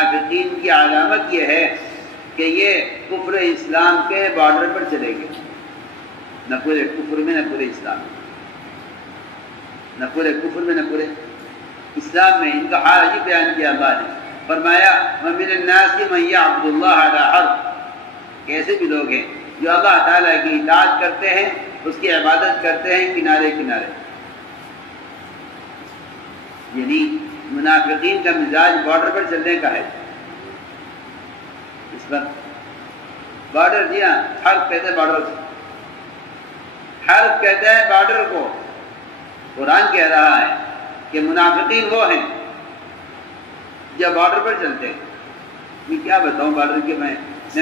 منافقین کی علامت یہ ہے کہ یہ کفر اسلام کے بارڈر پر چلے گئے، نہ پورے کفر میں نہ پورے اسلام میں، نہ پورے کفر میں نہ پورے اسلام میں۔ ان کا حال عجیب بیان کیا اللہ نے، فرمایا وَمِنَ النَّاسِ مَن يَعْبُدُ اللَّهَ عَلَىٰ حَرْفٍ، ایسے بھی لوگ ہیں جو اللہ تعالیٰ کی اطاعت کرتے ہیں، اس کی عبادت کرتے ہیں کنارے کنارے۔ یعنی منافقین کا مزاج بارڈر پر چلنے کا ہے اس وقت۔ بارڈر، جی ہاں، حرف کہتے ہیں بارڈر کو، حرف کہتے ہیں بارڈر کو۔ قرآن کہہ رہا ہے کہ منافقین وہ ہیں جو بارڈر پر چلتے ہیں۔ میں کیا بتاؤں بارڈر کے، میں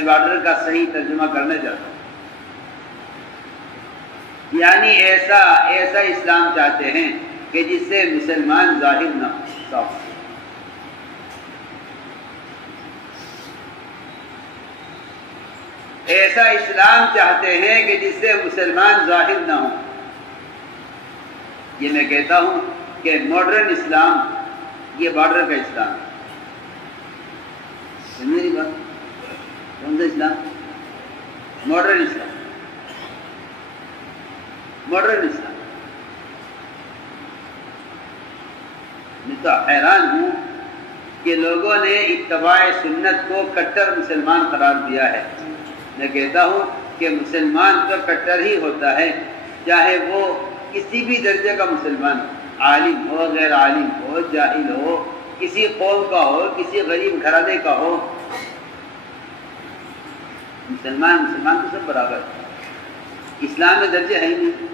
بارڈر کا صحیح ترجمہ کرنا چاہتا ہوں۔ یعنی ایسا اسلام چاہتے ہیں کہ جس سے مسلمان ظاہر نہ ہو، صاف۔ ایسا اسلام چاہتے ہیں کہ جس سے مسلمان ظاہر نہ ہو۔ یہ میں کہتا ہوں کہ ماڈرن اسلام یہ بارڈر کا اسلام ہے۔ میری بات، کون سا اسلام؟ ماڈرن اسلام، ماڈرن اسلام۔ میں تو حیران ہوں کہ لوگوں نے اتباع سنت کو کٹر مسلمان قرار دیا ہے۔ میں کہتا ہوں کہ مسلمان تو کٹر ہی ہوتا ہے، چاہے وہ کسی بھی درجے کا مسلمان، عالم ہو، غیر عالم ہو، جاہل ہو، کسی قوم کا ہو، کسی غریب گھرانے کا ہو، مسلمان تو سب برابر ہے۔ اسلام میں درجے ہے ہی نہیں،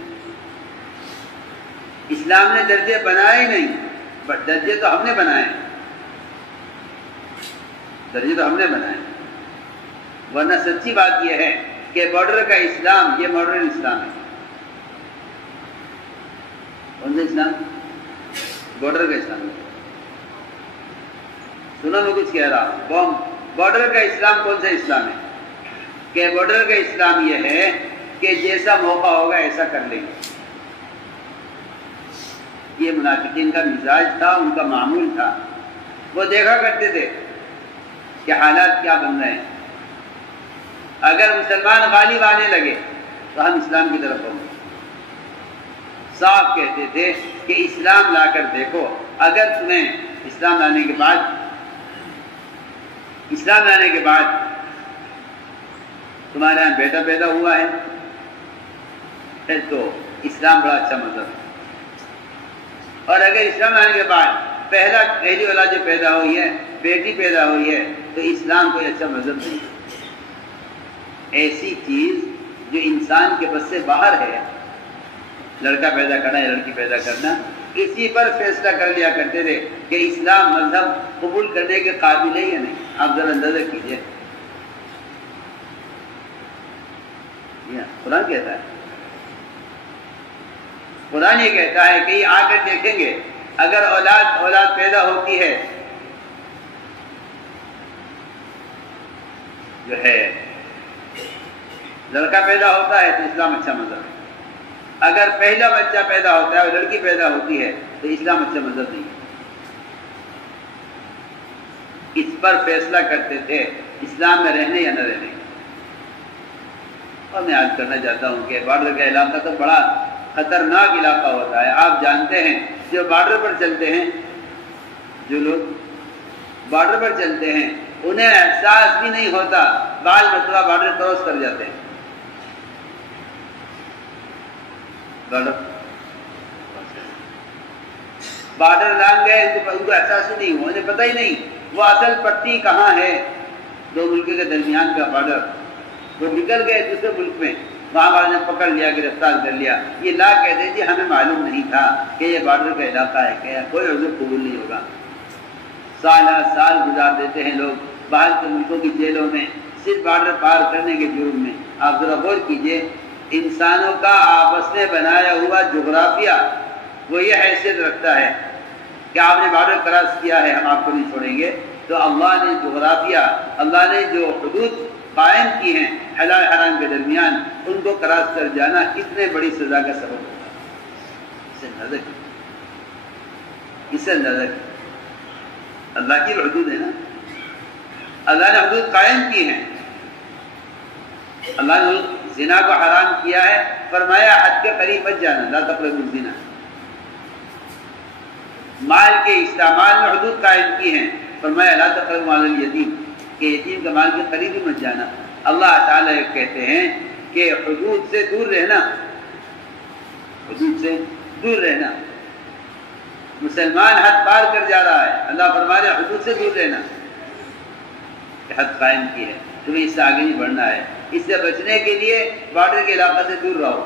اسلام نے درجے بنائے ہی نہیں، بٹ درجے تو ہم نے بنائے ہیں، درجے تو ہم نے بنائے ہیں۔ ورنہ سچی بات یہ ہے کہ بارڈر کا اسلام یہ ماڈرن اسلام ہے۔ کون سا اسلام؟ بارڈر کا اسلام۔ سنو میں کچھ کہہ رہا ہوں، بارڈر کا اسلام کون سا اسلام ہے؟ کہ بارڈر کا اسلام یہ ہے کہ جیسا موقع ہوگا ایسا کر لیں گے۔ یہ منافقین کا مزاج تھا، ان کا معمول تھا۔ وہ دیکھا کرتے تھے کہ حالات کیا بن رہے ہیں، اگر مسلمان غالب آنے لگے تو ہم اسلام کی طرف ہوں گے۔ صاف کہتے تھے کہ اسلام لا کر دیکھو، اگر تمہیں اسلام لانے کے بعد تمہارے یہاں بیٹا پیدا ہوا ہے تو اسلام بڑا اچھا مذہب ہے، اور اگر اسلام لانے کے بعد پہلی اولاد جو پیدا ہوئی ہے، بیٹی پیدا ہوئی ہے، تو اسلام کوئی اچھا مذہب نہیں۔ ایسی چیز جو انسان کے بس سے باہر ہے، لڑکا پیدا کرنا یا لڑکی پیدا کرنا، اسی پر فیصلہ کر لیا کرتے تھے کہ اسلام مذہب قبول کرنے کے قابل ہے یا نہیں۔ آپ ذرا اندازہ کیجئے، قرآن کہتا ہے، قرآن یہ کہتا ہے کہ آ کر دیکھیں گے اگر اولاد پیدا ہوتی ہے جو ہے، لڑکا پیدا ہوتا ہے تو اسلام اچھا مذہب ہے، اگر پہلا بچہ پیدا ہوتا ہے اور لڑکی پیدا ہوتی ہے تو اسلام اچھا مذہب نہیں ہے۔ اس پر فیصلہ کرتے تھے اسلام میں رہنے یا نہ رہنے۔ اور میں یاد کرنا چاہتا ہوں کہ بارڈر کا علاقہ تو بڑا خطرناک علاقہ ہوتا ہے۔ آپ جانتے ہیں جو بارڈر پر چلتے ہیں، جو لوگ بارڈر پر چلتے ہیں انہیں احساس بھی نہیں ہوتا، بعض مرتبہ بارڈر کراس کر جاتے ہیں۔ بارڈر لانگ گئے، ان کو احساس ہی نہیں ہوا، انہیں پتہ ہی نہیں وہ اصل پٹی کہاں ہے، دو ملکوں کے درمیان کا بارڈر۔ وہ نکل گئے دوسرے ملک میں، وہاں والے نے پکڑ لیا، گرفتار کر لیا۔ یہ لا کہتے جی ہمیں معلوم نہیں تھا کہ یہ بارڈر کا علاقہ ہے، کہ کوئی عذر قبول نہیں ہوگا۔ سال گزار دیتے ہیں لوگ باہر کے ملکوں کی جیلوں میں صرف بارڈر پار کرنے کے جرم میں۔ آپ ذرا غور کیجئے، انسانوں کا آپس میں بنایا ہوا جغرافیہ وہ یہ حیثیت رکھتا ہے کہ آپ نے بارڈر کراس کیا ہے، ہم آپ کو نہیں چھوڑیں گے۔ تو اللہ نے جغرافیہ، اللہ نے جو حدود قائم کی ہیں حلال حرام کے درمیان، ان کو کراس کر جانا کتنے بڑی سزا کا سبب ہوتا ہے۔ اس سے اندازہ کی اللہ کی حدود ہے نا، اللہ نے حدود قائم کی ہیں. اللہ نے زنا کو حرام کیا ہے، فرمایا حد کے قریب مت جانا، لا تقربوا الزنا. مال کے استعمال میں حدود قائم کی ہیں، فرمایا لا تقربوا مال الیتیم، کہ یتیم کے مال کے قریب ہی مت جانا. اللہ تعالیٰ کہتے ہیں کہ حدود سے دور رہنا، حدود سے دور رہنا. مسلمان حد پار کر جا رہا ہے، اللہ فرما رہے حدود سے دور رہنا. حد قائم کی ہے، تمہیں اس سے آگے نہیں بڑھنا ہے. اس سے بچنے کے لیے بارڈر کے علاقے سے دور رہو.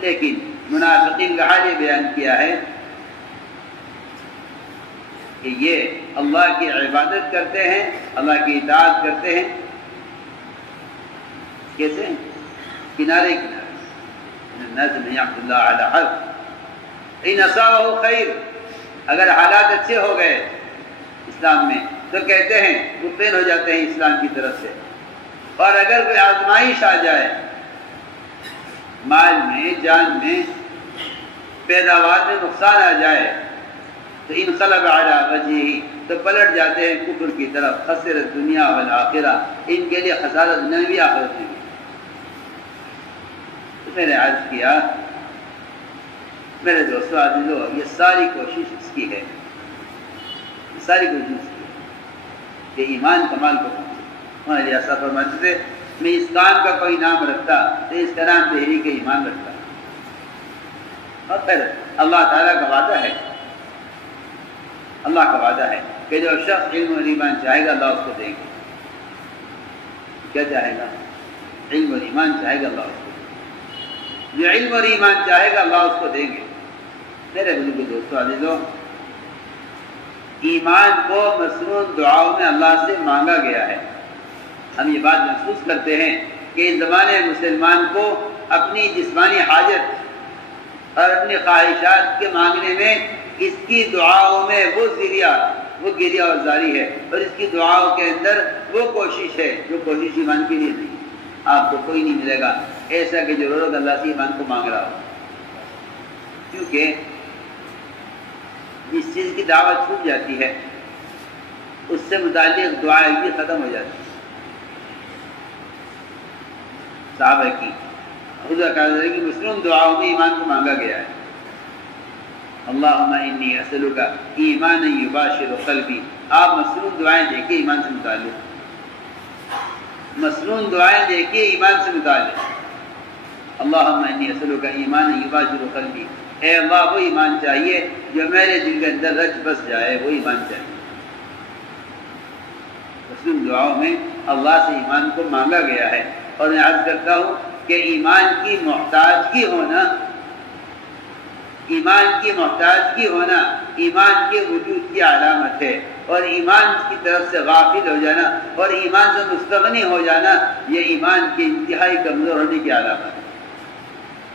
لیکن منافقین کا حال یہ بیان کیا ہے کہ یہ اللہ کی عبادت کرتے ہیں، اللہ کی اطاعت کرتے ہیں. کیسے؟ کنارے کنارے. الناس من يعبد الله على حرف ان اصابه خیر. اگر حالات اچھے ہو گئے اسلام میں تو کہتے ہیں مطمئن ہو جاتے ہیں اسلام کی طرف سے. اور اگر کوئی آزمائش آ جائے، مال میں، جان میں، پیداوار میں نقصان آ جائے تو انقلب علی وجہہ، تو پلٹ جاتے ہیں کفر کی طرف. خسر الدنیا والآخرہ، ان کے لیے خسارہ دنیا میں بھی آخرت میں بھی. تو میں نے عرض کیا میرے دوستو عزیزو، یہ ساری کوشش اس کی ہے، ساری کوشش اس کی ہے کہ ایمان کمال کو پہنچے. ہمارے ایسا فرماتے تھے میں اس کام کا کوئی نام رکھتا تو اس کا نام تحریک ایمان رکھتا. اور پھر اللہ تعالیٰ کا وعدہ ہے، اللہ کا وعدہ ہے کہ جو شخص علم اور ایمان چاہے گا اللہ اس کو دے گا. کیا چاہے گا؟ علم اور ایمان چاہے گا اللہ اس کو دے گا. جو علم اور ایمان چاہے گا اللہ اس کو دیں گے. میرے بزرگ دوستو عزیزو، ایمان کو مصنون دعاؤں میں اللہ سے مانگا گیا ہے. ہم یہ بات محسوس کرتے ہیں کہ اس زمانے مسلمان کو اپنی جسمانی حاجت اور اپنی خواہشات کے مانگنے میں اس کی دعاؤں میں وہ ذریعہ، وہ گریہ اور زاری ہے، اور اس کی دعاؤں کے اندر وہ کوشش ہے جو کوشش ایمان کے لیے نہیں. آپ کو کوئی نہیں ملے گا ایسا کہ جو روز اللہ سے ایمان کو مانگ رہا ہو. کیونکہ جس چیز کی دعوت چھوٹ جاتی ہے اس سے متعلق دعائیں بھی ختم ہو جاتی ہیں. صحابہ کی حضور کی مصنون دعاؤں میں ایمان کو مانگا گیا ہے. اللہم انی اسألک ایمانا یباشر قلبی. آپ مصنون دعائیں دیکھیں ایمان سے متعلق، مصنون دعائیں دیکھیں ایمان سے متعلق. اللہم انی اسألک ایمانا یباشر قلبی. اے اللہ وہ ایمان چاہیے جو میرے دل کے اندر رچ بس جائے، وہ ایمان چاہیے. مصنون دعاؤں میں اللہ سے ایمان کو مانگا گیا ہے. اور میں عرض کرتا ہوں کہ ایمان کی محتاجگی ہونا، ایمان کی محتاجگی ہونا ایمان کے وجود کی علامت ہے. اور ایمان کی طرف سے غافل ہو جانا اور ایمان سے مستغنی ہو جانا یہ ایمان کے انتہائی کمزور ہونے کی علامت ہے.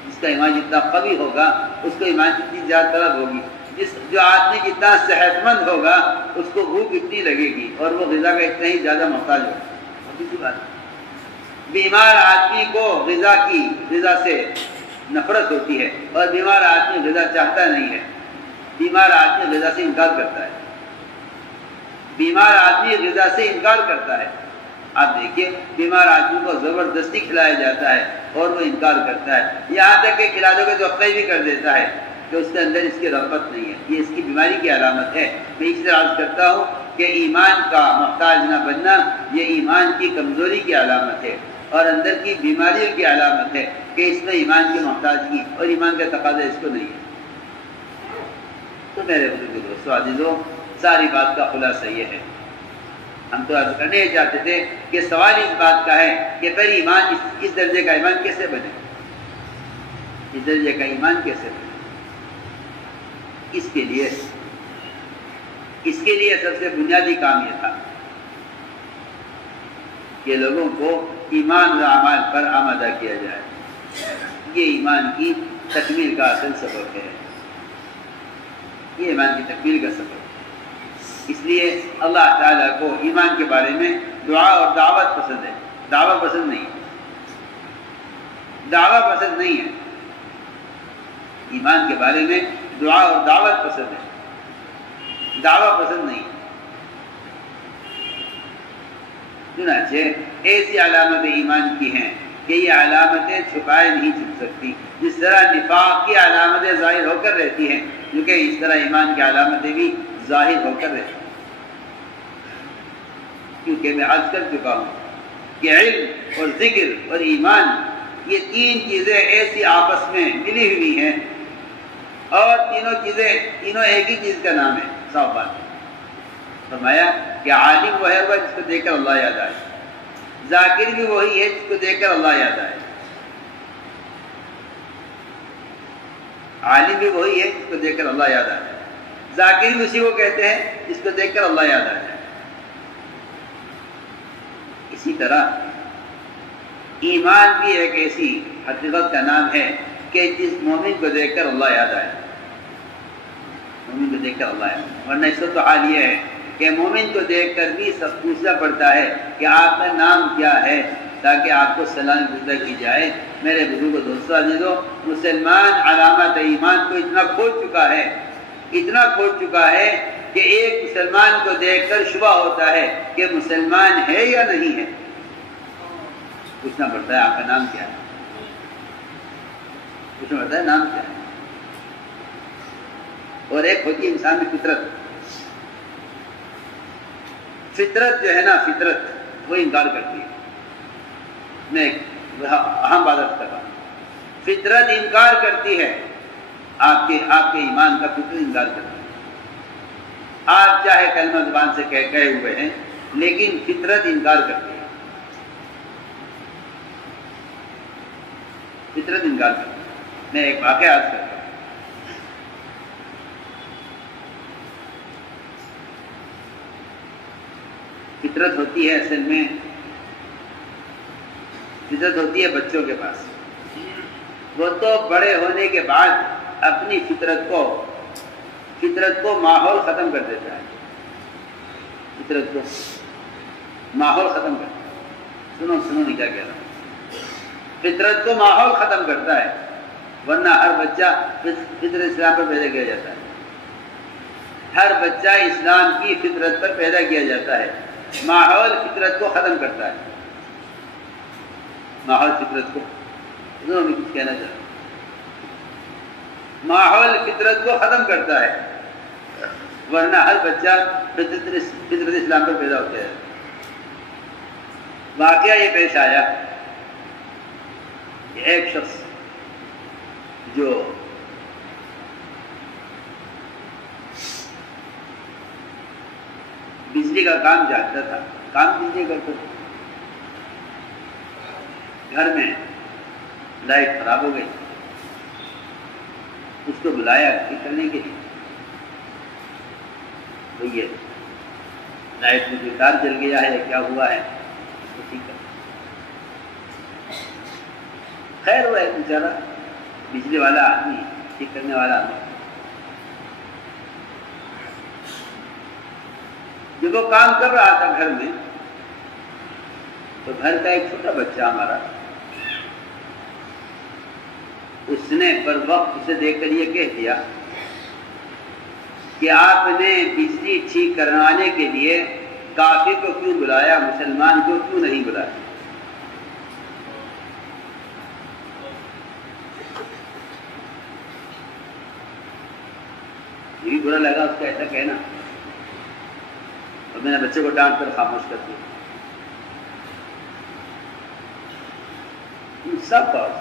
جس کا ایمان جتنا قوی ہوگا اس کو ایمان جتنی زیادہ طلب ہوگی. جو آدمی جتنا صحت مند ہوگا اس کو بھوک اتنی لگے گی اور وہ غذا کا اتنا ہی زیادہ محتاج ہوگا. کسی بات بیمار آدمی کو غذا سے نفرت ہوتی ہے اور بیمار آدمی غذا چاہتا نہیں ہے. بیمار آدمی غذا سے انکار کرتا ہے، بیمار آدمی غذا سے انکار کرتا ہے. آپ دیکھیے بیمار آدمی کو زبردستی کھلایا جاتا ہے اور وہ انکار کرتا ہے، یہاں تک کہ کھلا دو گے تو اقتئی بھی کر دیتا ہے کہ اس کے اندر اس کی رغبت نہیں ہے. یہ اس کی بیماری کی علامت ہے. میں اس طرح عرض کرتا ہوں کہ ایمان کا محتاج نہ بننا یہ ایمان کی کمزوری کی علامت ہے اور اندر کی بیماریوں کی علامت ہے کہ اس میں ایمان کی محتاجگی اور ایمان کا تقاضا اس کو نہیں ہے. تو میرے بزرگ دوستو عزیزو، ساری بات کا خلاصہ یہ ہے. ہم تو عرض کرنے چاہتے تھے کہ سوال اس بات کا ہے کہ پھر ایمان اس درجے کا ایمان کیسے بنے، اس درجے کا ایمان کیسے بنے. اس کے لیے سب سے بنیادی کام یہ تھا کہ لوگوں کو ایمان و اعمال پر آمادہ کیا جائے. یہ ایمان کی تکمیل کا اصل سبب ہے، یہ ایمان کی تکمیل کا سبب ہے. اس لیے اللہ تعالیٰ کو ایمان کے بارے میں دعا اور دعوت پسند ہے، دعویٰ پسند نہیں ہے. دعویٰ پسند نہیں ہے. ایمان کے بارے میں دعا اور دعوت پسند ہے، دعویٰ پسند نہیں. چنانچہ ایسی علامت ایمان کی ہیں کہ یہ علامتیں چھپائے نہیں چھپ سکتی. جس طرح نفاق کی علامتیں ظاہر ہو کر رہتی ہیں، کیونکہ اس طرح ایمان کی علامتیں بھی ظاہر ہو کر رہتی ہیں. کیونکہ میں عرض کر چکا ہوں کہ علم اور ذکر اور ایمان یہ تین چیزیں ایسی آپس میں ملی ہوئی ہیں، اور تینوں ایک ہی چیز کا نام ہے. صاف بات ہے. فرمایا کہ عالم وہ ہے وہ جس کو دیکھ کر اللہ یاد آئے، ذاکر بھی وہی ہے جس کو دیکھ کر اللہ یاد آئے. عالم بھی وہی ہے جس کو دیکھ کر اللہ یاد آئے، ذاکر بھی اسی کو کہتے ہیں جس کو دیکھ کر اللہ یاد آئے. اسی طرح ایمان بھی ایک ایسی حقیقت کا نام ہے کہ جس مومن کو دیکھ کر اللہ یاد آئے. مومن کو دیکھ کر اللہ یاد آئے. ورنہ اس تو حال یہ ہے کہ مومن کو دیکھ کر بھی سب پوچھنا پڑتا ہے کہ آپ کا نام کیا ہے، تاکہ آپ کو سلام پوچھا کی جائے. میرے بزرگ دوستو عزیزو، مسلمان علامت ایمان کو اتنا کھو چکا ہے کہ ایک مسلمان کو دیکھ کر شبہ ہوتا ہے کہ مسلمان ہے یا نہیں ہے. پوچھنا پڑتا ہے آپ کا نام کیا ہے، پوچھنا پڑتا ہے نام کیا ہے. اور ایک ہوتی ہے انسان کی فطرت جو ہے نا، فطرت وہ انکار کرتی ہے. میں ایک اہم بات کر رہا ہوں. فطرت انکار کرتی ہے آپ کے ایمان کا. فطرت انکار کرتی ہے. آپ چاہے کلمہ زبان سے کہے ہوئے ہیں، لیکن فطرت انکار کرتی ہے. فطرت انکار کرتی ہے. میں ایک واقعہ عرض کرتا ہوں. فطرت ہوتی ہے اصل میں، فطرت ہوتی ہے بچوں کے پاس. وہ تو بڑے ہونے کے بعد اپنی فطرت کو ماحول ختم کر دیتا ہے. فطرت کو ماحول ختم کرتا ہے. سنو نہیں کیا کہہ رہا ہوں. فطرت کو ماحول ختم کرتا ہے. ورنہ ہر بچہ فطرت اسلام پر پیدا کیا جاتا ہے. ہر بچہ اسلام کی فطرت پر پیدا کیا جاتا ہے. ماحول فطرت کو ختم کرتا ہے. ماحول فطرت کو میں کچھ کہنا چاہتا ہوں. ماحول فطرت کو ختم کرتا ہے. ورنہ ہر بچہ فطرت اسلام پر پیدا ہوتا ہے. واقعہ یہ پیش آیا کہ ایک شخص جو بجلی کا کام جانتا تھا، کام بجلی کرتا تھا. گھر میں لائٹ خراب ہو گئی. اس کو بلایا ٹھیک کرنے کے لیے. بھئی لائٹ میں کوئی تار جل گیا ہے یا کیا ہوا ہے، اس کو ٹھیک کر. خیر وہ ہے بیچارہ بجلی والا آدمی، ٹھیک کرنے والا آدمی. جب وہ کام کر رہا تھا گھر میں، تو گھر کا ایک چھوٹا بچہ ہمارا، اس نے پر وقت اسے دیکھ کر یہ کہہ دیا کہ آپ نے بجلی ٹھیک کروانے کے لیے کافر کو کیوں بلایا، مسلمان کو کیوں نہیں بلایا. یہ بھی برا لگا اس کا ایسا کہنا، اور میں نے بچے کو ڈانٹ کر خاموش کر دیا. سب بات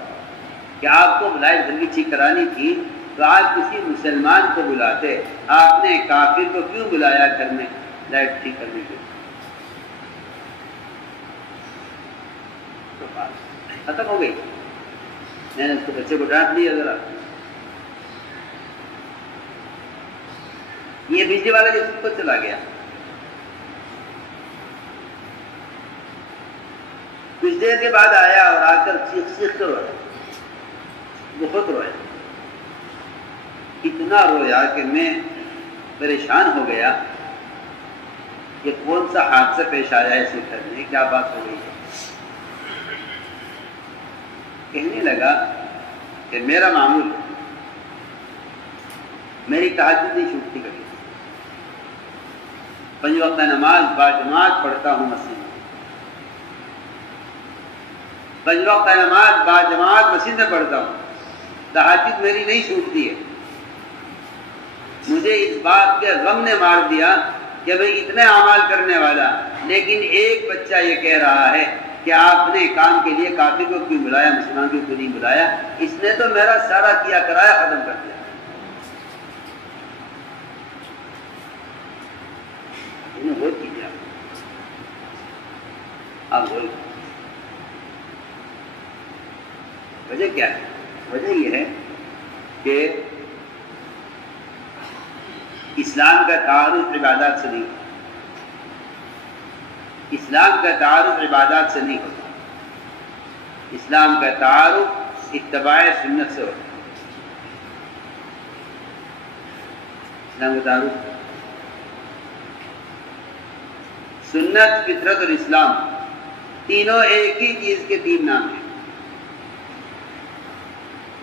کہ آپ کو لائٹ جلدی ٹھیک کرانی تھی تو آپ کسی مسلمان کو بلاتے. آپ نے کافر کو کیوں بلایا گھر میں لائٹ ٹھیک کرنے کے لیے؟ تو بات ختم ہو گئی. میں نے اس کو بچے کو ڈانٹ دیا ذرا. یہ بجلی والا جو خود چلا گیا. کچھ دیر کے بعد آیا اور آ کر چیخ کر رویا. بہت رویا. اتنا رویا کہ میں پریشان ہو گیا کہ کون سا حادثہ پیش آیا ہے اسے گھر میں، کیا بات ہو گئی ہے. کہنے لگا کہ میرا معمول، میری تہجد نہیں چھوٹتی کبھی. 5 وقت نماز باجماعت پڑھتا ہوں مسجد میں. فجر وقت نماز با جماعت مسجد میں پڑھتا ہوں، تہجد میری نہیں چھوٹتی ہے۔ مجھے اس بات کے غم نے مار دیا کہ میں اتنے اعمال کرنے والا، لیکن ایک بچہ یہ کہہ رہا ہے کہ آپ نے کام کے لیے کافر کو کیوں بلایا، مسلمان کو کیوں نہیں بلایا؟ اس نے تو میرا سارا کیا کرایا ختم کر دیا۔ غور کیجیے آپ غور۔ وجہ کیا ہے؟ وجہ یہ ہے کہ اسلام کا تعارف عبادات سے نہیں ہوتا، اسلام کا تعارف عبادات سے نہیں ہوتا، اسلام کا تعارف اتباع سنت سے ہوتا ہے۔ اسلام کا تعارف سنت، فطرت اور اسلام تینوں ایک ہی چیز کے تین نام ہیں،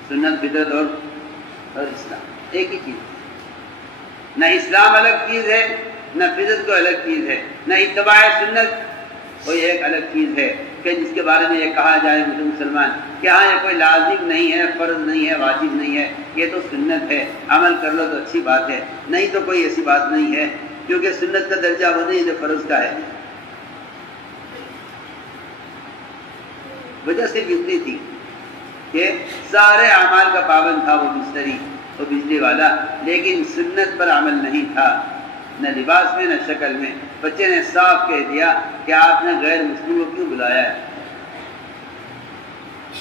سنت، فطرت اور اسلام ایک ہی چیز۔ نہ اسلام الگ چیز ہے، نہ فطرت کو الگ چیز ہے، نہ اتباع سنت کوئی ایک الگ چیز ہے کہ جس کے بارے میں یہ کہا جائے مسلمان کہ ہاں یہ کوئی لازم نہیں ہے، فرض نہیں ہے، واجب نہیں ہے، یہ تو سنت ہے، عمل کر لو تو اچھی بات ہے۔ نہیں تو کوئی ایسی بات نہیں ہے، کیونکہ سنت کا درجہ وہ نہیں جو فرض کا ہے۔ وجہ صرف اتنی تھی کہ سارے اعمال کا پابند تھا وہ مستری، وہ بجلی والا، لیکن سنت پر عمل نہیں تھا، نہ لباس میں نہ شکل میں۔ بچے نے صاف کہہ دیا کہ آپ نے غیر مسلم کو کیوں بلایا ہے؟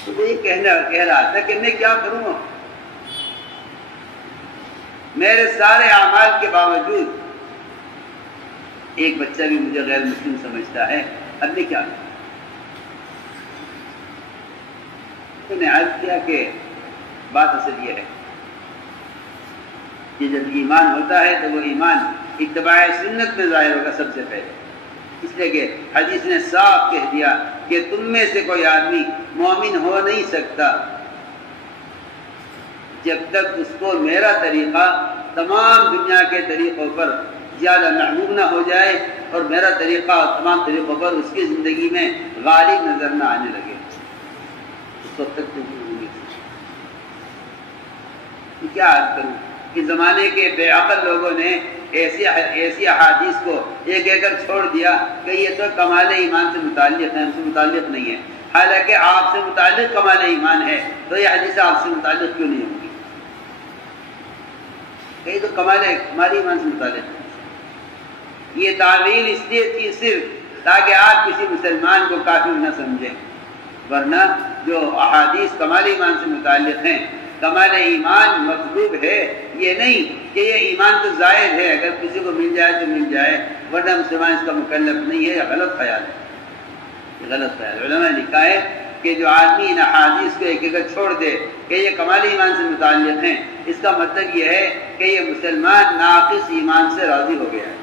تو وہ یہ کہہ رہا تھا کہ میں کیا کروں گا، میرے سارے اعمال کے باوجود ایک بچہ بھی مجھے غیر مسلم سمجھتا ہے، اب میں کیا کروں؟ تو نے عرض کیا کہ بات اصل یہ ہے کہ جب ایمان ہوتا ہے تو وہ ایمان اتباع سنت میں ظاہر ہوگا سب سے پہلے، اس لیے کہ حدیث نے صاف کہہ دیا کہ تم میں سے کوئی آدمی مومن ہو نہیں سکتا جب تک اس کو میرا طریقہ تمام دنیا کے طریقوں پر زیادہ محبوب نہ ہو جائے اور میرا طریقہ تمام طریقوں پر اس کی زندگی میں غالب نظر نہ آنے لگے، اس وقت تک کیا عرض کروں کہ زمانے کے بے عقل لوگوں نے ایسی احادیث کو ایک ایک کر چھوڑ دیا کہ یہ تو کمال ایمان سے متعلق ہے، ہم سے متعلق نہیں ہے، حالانکہ آپ سے متعلق کمال ایمان ہے، تو یہ حدیث آپ سے متعلق کیوں نہیں ہوگی؟ کہیں تو کمال ایمان سے متعلق ہے۔ یہ تعویل اس لیے تھی صرف تاکہ آپ کسی مسلمان کو کافر نہ سمجھیں، ورنہ جو احادیث کمال ایمان سے متعلق ہیں، کمال ایمان مطلوب ہے، یہ نہیں کہ یہ ایمان تو زائد ہے، اگر کسی کو مل جائے تو مل جائے، ورنہ مسلمان اس کا مکلف نہیں ہے، یہ غلط خیال ہے، یہ غلط خیال ہے۔ علماء نے لکھا ہے کہ جو آدمی ان احادیث کو ایک ایک چھوڑ دے کہ یہ کمال ایمان سے متعلق ہیں، اس کا مطلب یہ ہے کہ یہ مسلمان ناقص ایمان سے راضی ہو گیا ہے۔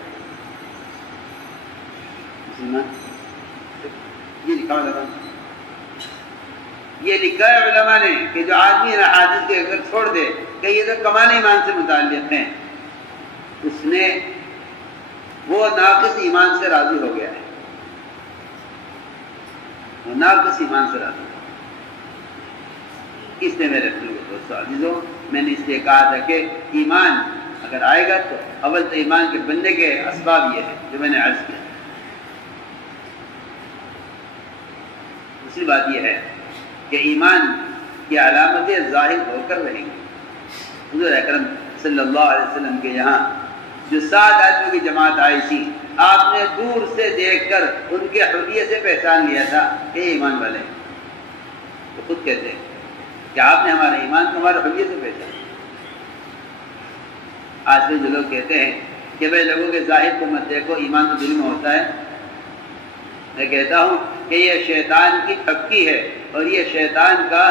یہ لکھا ہے علماء نے کہ جو آدمی ان احادیث کو اگر چھوڑ دے کہ یہ تو کمال ایمان سے متعلق ہیں، اس نے وہ ناقص ایمان سے راضی ہو گیا ہے، وہ ناقص ایمان سے راضی۔ اس نے میرے دوستو عزیزوں، میں نے اس لیے کہا تھا کہ ایمان اگر آئے گا تو اول تو ایمان کے بننے کے اسباب یہ ہے جو میں نے عرض کیا۔ دوسری بات یہ ہے کہ ایمان کی علامتیں ظاہر ہو کر رہیں گی۔ حضور اکرم صلی اللہ علیہ وسلم کے یہاں جو 7 آدمیوں کی جماعت آئی تھی، آپ نے دور سے دیکھ کر ان کے حلیے سے پہچان لیا تھا کہ یہ ایمان والے ہیں۔ تو خود کہتے ہیں کہ آپ نے ہمارے ایمان کو ہمارے حلیے سے پہچانا۔ آج کے جو لوگ کہتے ہیں کہ بھائی لوگوں کے ظاہر کو مت دیکھو، ایمان تو دل میں ہوتا ہے، میں کہتا ہوں کہ یہ شیطان کی پھکی ہے، اور یہ شیطان کا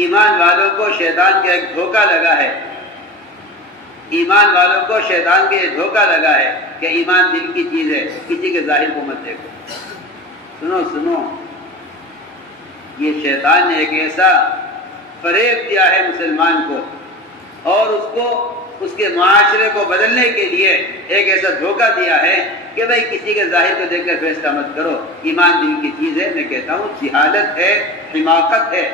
ایمان والوں کو شیطان کا ایک دھوکہ لگا ہے، ایمان والوں کو شیطان کے دھوکہ لگا ہے کہ ایمان دل کی چیز ہے، کسی کے ظاہر کو مت دیکھو۔ سنو، یہ شیطان نے ایک ایسا فریب دیا ہے مسلمان کو، اور اس کو اس کے معاشرے کو بدلنے کے لیے ایک ایسا دھوکہ دیا ہے کہ بھائی کسی کے ظاہر کو دیکھ کر فیصلہ مت کرو، ایمان دل کی چیز ہے۔ میں کہتا ہوں جہالت ہے، حماقت ہے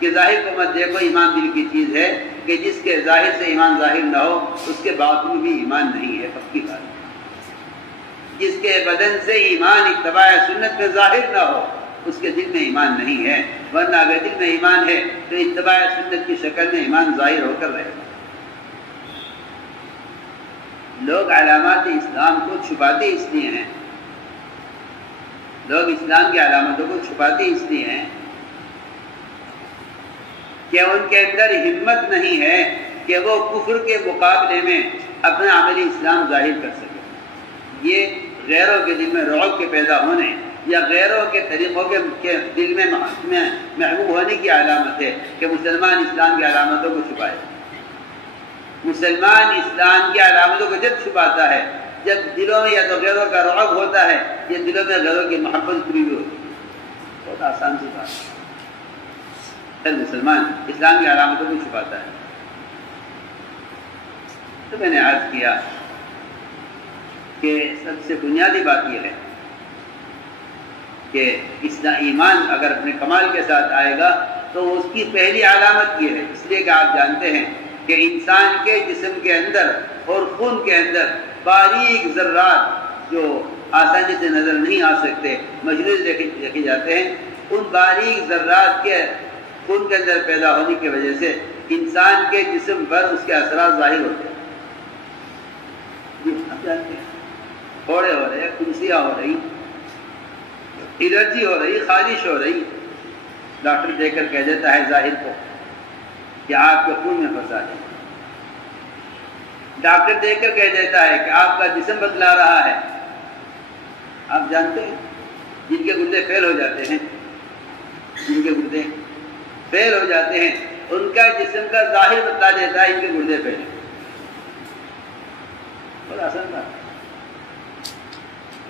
کہ ظاہر کو مت دیکھو، ایمان دل کی چیز ہے کہ جس کے ظاہر سے ایمان ظاہر نہ ہو اس کے باطن بھی ایمان نہیں ہے، پکی بات۔ جس کے بدن سے ایمان اتباع سنت میں ظاہر نہ ہو اس کے دل میں ایمان نہیں ہے، ورنہ اگر دل میں ایمان ہے تو اتباع سنت کی شکل میں ایمان ظاہر ہو کر رہے گا۔ لوگ علامات اسلام کو چھپاتے اس لیے ہیں، لوگ اسلام کی علامتوں کو چھپاتے اس لیے ہیں کہ ان کے اندر ہمت نہیں ہے کہ وہ کفر کے مقابلے میں اپنا عملی اسلام ظاہر کر سکے۔ یہ غیروں کے دل میں رعب کے پیدا ہونے یا غیروں کے طریقوں کے دل میں محبوب ہونے کی علامت ہے کہ مسلمان اسلام کی علامتوں کو چھپائے۔ مسلمان اسلام کی علامتوں کو جب چھپاتا ہے جب دلوں میں یا تو غیروں کا رعب ہوتا ہے یا دلوں میں غیروں کی محبت پوری ہوتی ہے۔ بہت آسان سی بات ہے، پھر مسلمان اسلام کی علامتوں کو چھپاتا ہے۔ تو میں نے عرض کیا کہ سب سے بنیادی بات یہ ہے کہ ایمان اگر اپنے کمال کے ساتھ آئے گا تو اس کی پہلی علامت یہ ہے، اس لیے کہ آپ جانتے ہیں کہ انسان کے جسم کے اندر اور خون کے اندر باریک ذرات جو آسانی سے نظر نہیں آ سکتے، مجروح دیکھے جاتے ہیں، ان باریک ذرات کے خون کے اندر پیدا ہونے کی وجہ سے انسان کے جسم پر اس کے اثرات ظاہر ہوتے ہیں۔ آپ جانتے ہیں پھوڑے ہو رہے، کھنسیاں ہو رہی، الرجی ہو رہی، خارش ہو رہی، ڈاکٹر دیکھ کر کہہ دیتا ہے ظاہر کو کہ آپ کے خون میں فساد ہے۔ ڈاکٹر دیکھ کر کہہ دیتا ہے کہ آپ کا جسم بتلا رہا ہے۔ آپ جانتے ہیں جن کے گردے فیل ہو جاتے ہیں، جن کے گردے فیل ہو جاتے ہیں ان کا جسم کا ظاہر بتلا دیتا ہے ان کے گردے فیل ہیں۔ بڑا آسان بات ہے۔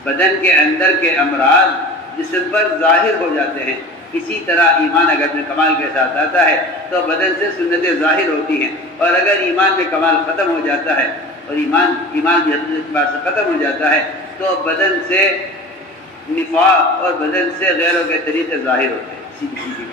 بدن کے اندر کے امراض جسم پر ظاہر ہو جاتے ہیں، اسی طرح ایمان اگر اپنے کمال کے ساتھ آتا ہے تو بدن سے سنتیں ظاہر ہوتی ہیں، اور اگر ایمان میں کمال ختم ہو جاتا ہے اور ایمان کی اعتبار سے ختم ہو جاتا ہے تو بدن سے نفاق اور بدن سے غیروں کے طریقے ظاہر ہوتے ہیں۔